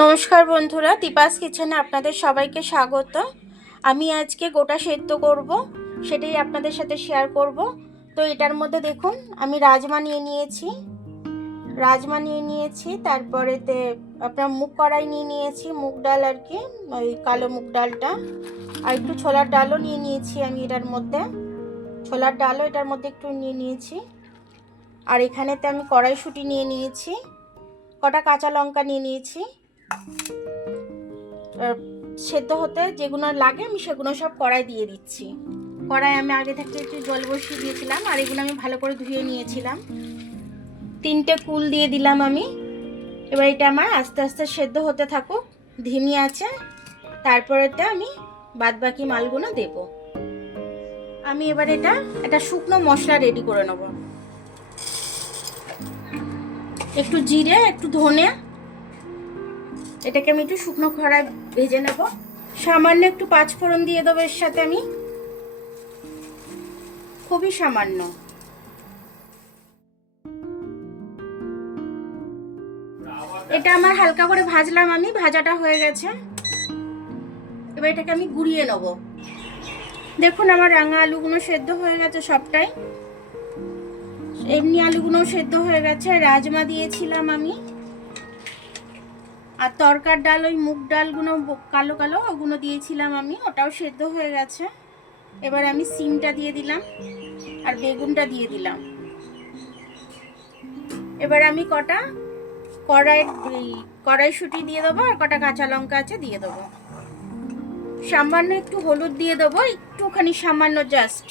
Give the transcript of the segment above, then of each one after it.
নমস্কার বন্ধুরা, দীপাস কিচেনে আপনাদের সবাইকে স্বাগত। আমি আজকে গোটা সেদ্ধ করব, সেটাই আপনাদের সাথে শেয়ার করব। তো এটার মধ্যে দেখুন আমি রাজমা নিয়ে নিয়েছি, তারপরেতে আপনার মুগ কড়াই নিয়ে নিয়েছি, মুগ ডাল আর কি, ওই কালো মুগ ডালটা, আর একটু ছোলার ডালও নিয়ে নিয়েছি। আমি এটার মধ্যে ছোলার ডালও এটার মধ্যে একটু নিয়ে নিয়েছি। আর এখানেতে আমি কড়াইশুঁটি নিয়ে নিয়েছি, কটা কাঁচা লঙ্কা নিয়ে নিয়েছি। সেদ্ধ হতে যেগুলো লাগে আমি সেগুলো সব কড়াই দিয়ে দিচ্ছি। কড়াই আমি আগে থেকে একটু জল বসিয়ে দিয়েছিলাম, আর এগুলো আমি ভালো করে ধুয়ে নিয়েছিলাম। 3টে কুল দিয়ে দিলাম আমি। এবার এটা আমার আস্তে আস্তে সেদ্ধ হতে থাকুক ধিমি আছে, তারপরেতে আমি বাদবাকি মালগুলো দেব। আমি এবার এটা শুকনো মশলা রেডি করে নেব। একটু জিরে, একটু ধনে, এটাকে আমি একটু শুকনো খড়ায় ভেজে নেব। সামান্য একটু পাঁচফোড়ন দিয়ে দেবো এর সাথে আমি, খুবই সামান্য। এটা আমার হালকা করে ভাজলাম আমি, ভাজাটা হয়ে গেছে। এবার এটাকে আমি গুঁড়িয়ে নেব। দেখুন আমার রাঙা আলুগুলো সেদ্ধ হয়ে গেছে সবটাই, এমনি আলুগুলো সেদ্ধ হয়ে গেছে। রাজমা দিয়েছিলাম আমি, আর তরকার ডাল, ওই মুগ ডালগুলো কালো কালো ওগুলো দিয়েছিলাম আমি, ওটাও সেদ্ধ হয়ে গেছে। এবার আমি সিমটা দিয়ে দিলাম আর বেগুনটা দিয়ে দিলাম। এবার আমি কটা কড়াইশুঁটি দিয়ে দেবো, আর কটা কাঁচা লঙ্কা আছে দিয়ে দেবো। সামান্য একটু হলুদ দিয়ে দেবো, একটুখানি সামান্য জাস্ট।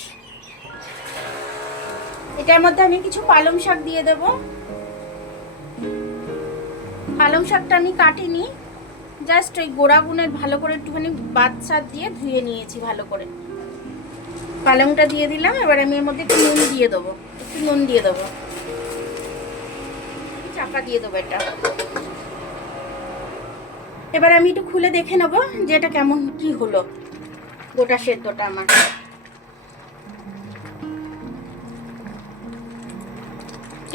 এটার মধ্যে আমি কিছু পালং শাক দিয়ে দেব। পালং শাকটা আমি কাটিনি, জাস্ট ওই গোড়াগুনের ভালো করে একটুখানি বাদশাক দিয়ে ধুয়ে নিয়েছি ভালো করে। পালংটা দিয়ে দিলাম। এবার আমি এর মধ্যে একটু নুন দিয়ে দেবো, চাপা দিয়ে দেবো এটা। এবার আমি একটু খুলে দেখে নেব যে এটা কেমন কি হলো গোটা সেদ্ধটা আমার।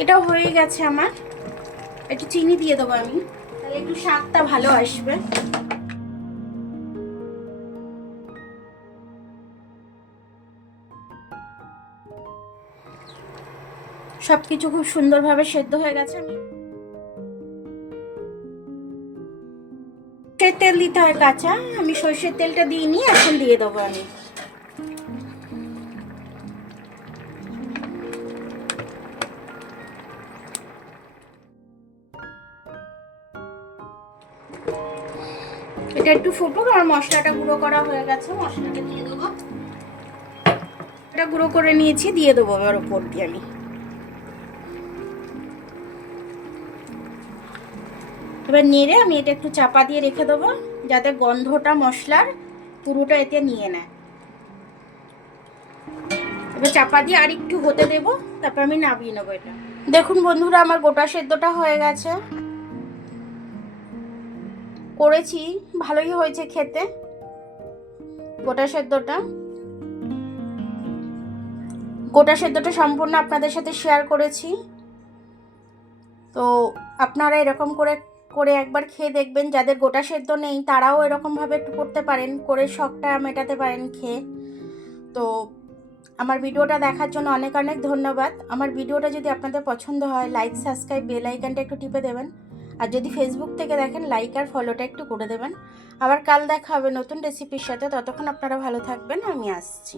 এটাও হয়ে গেছে আমার। একটু চিনি দিয়ে দেবো আমি, তাহলে একটু স্বাদটা ভালো আসবে। সবকিছু খুব সুন্দরভাবে সেদ্ধ হয়ে গেছে। আমি সর্ষের তেল দিতে হয় কাঁচা, আমি সর্ষের তেলটা দিইনি, এখন দিয়ে দেবো আমি। এটা একটু ফুটুক, আমার মশলাটা গুঁড়ো করা হয়ে গেছে, মশলাটা দিয়ে দেবো। এটা গুঁড়ো করে নিয়েছি, দিয়ে দেবো এবার উপর দিয়ে আমি। এবার নেড়ে আমি এটা একটু চাপা দিয়ে রেখে দেবো, যাতে গন্ধটা মশলার পুরোটা এতে নিয়ে নেয়। এবার চাপা দিয়ে আর একটু হতে দেবো, তারপর আমি নামিয়ে নেবো এটা। দেখুন বন্ধুরা, আমার গোটা সেদ্ধটা হয়ে গেছে, করেছি ভালোই হয়েছে খেতে গোটা সেদ্ধটা সম্পূর্ণ আপনাদের সাথে শেয়ার করেছি। তো আপনারা এরকম করে করে একবার খেয়ে দেখবেন। যাদের গোটা সেদ্ধ নেই তারাও এরকমভাবে একটু করতে পারেন, করে শখটা মেটাতে পারেন খেয়ে। তো আমার ভিডিওটা দেখার জন্য অনেক অনেক ধন্যবাদ। আমার ভিডিওটা যদি আপনাদের পছন্দ হয়, লাইক, সাবস্ক্রাইব, বেল আইকনটা একটু টিপে দেবেন। আর যদি ফেসবুক থেকে দেখেন, লাইক আর ফলোটা একটু করে দেবেন। আবার কাল দেখা হবে নতুন রেসিপির সাথে। ততক্ষণ আপনারা ভালো থাকবেন, আমি আসছি।